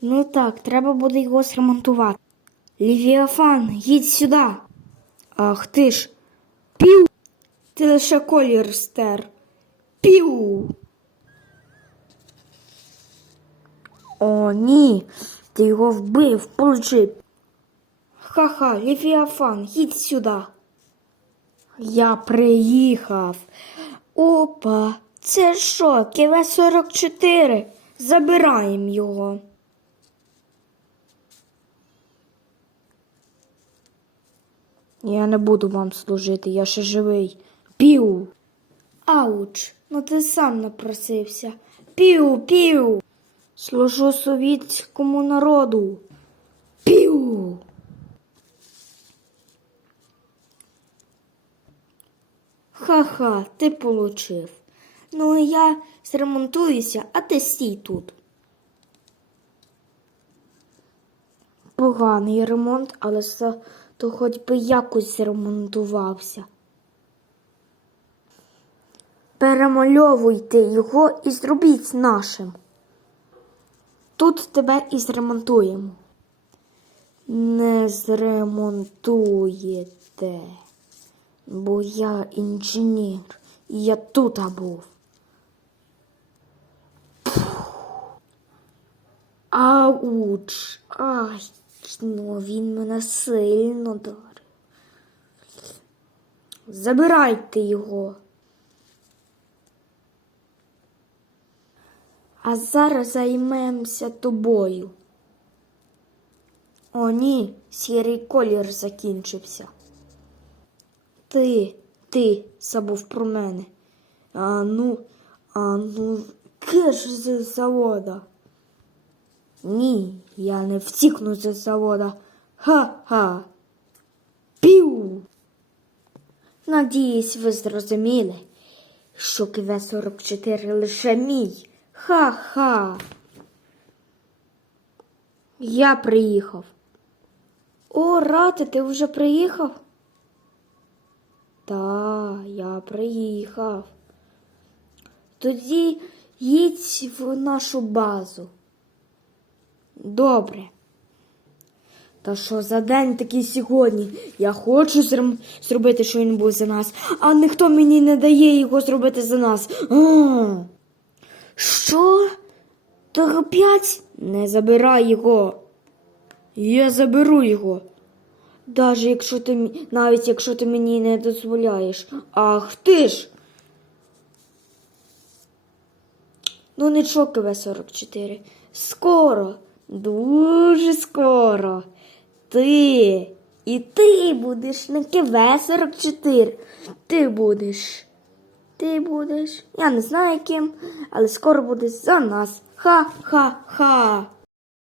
Ну так, треба буде його зремонтувати. Лівіафан, їдь сюди. Ах ти ж. Пів. Ти лише колір стер. Пів. О, ні. Ти його вбив, получи. Ха-ха, Лівіафан, їдь сюди. Я приїхав. Опа, це що, КВ-44? Забираємо його. Я не буду вам служити, я ще живий. Пів. Ауч, ну ти сам напросився. Пів, пів. Служу совітському народу. Пів. Ха-ха, ти получив. Ну, я зремонтуюся, а ти стій тут. Поганий ремонт, але за- то хоч би якось зремонтувався. Перемальовуйте його і зробіть нашим. Тут тебе і зремонтуємо. Не зремонтуєте, бо я інженер, і я тут був. Ауч, ай, ну він мене сильно дарив. Забирайте його. А зараз займемося тобою. О, ні, сірий колір закінчився. Ти, ти забув про мене. А ну, а ну, киш з завода. Ні, я не втікну з завода. Ха-ха. Пів. Надіюсь, ви зрозуміли, що КВ-44 лише мій. Ха-ха. Я приїхав. О, Рати, ти вже приїхав? Та, я приїхав. Тоді їдь в нашу базу. Добре. Та що за день такий сьогодні? Я хочу зробити що-небудь за нас, а ніхто мені не дає його зробити за нас. А! Що? Ти опять? Не забирай його. Я заберу його. Даже якщо ти навіть якщо ти мені не дозволяєш. Ах ти ж. Ну нічого, КВ-44. Скоро, дуже скоро. Ти і ти будеш на КВ-44. Ти будеш. Ти будеш. Я не знаю ким, але скоро будеш за нас. Ха-ха-ха.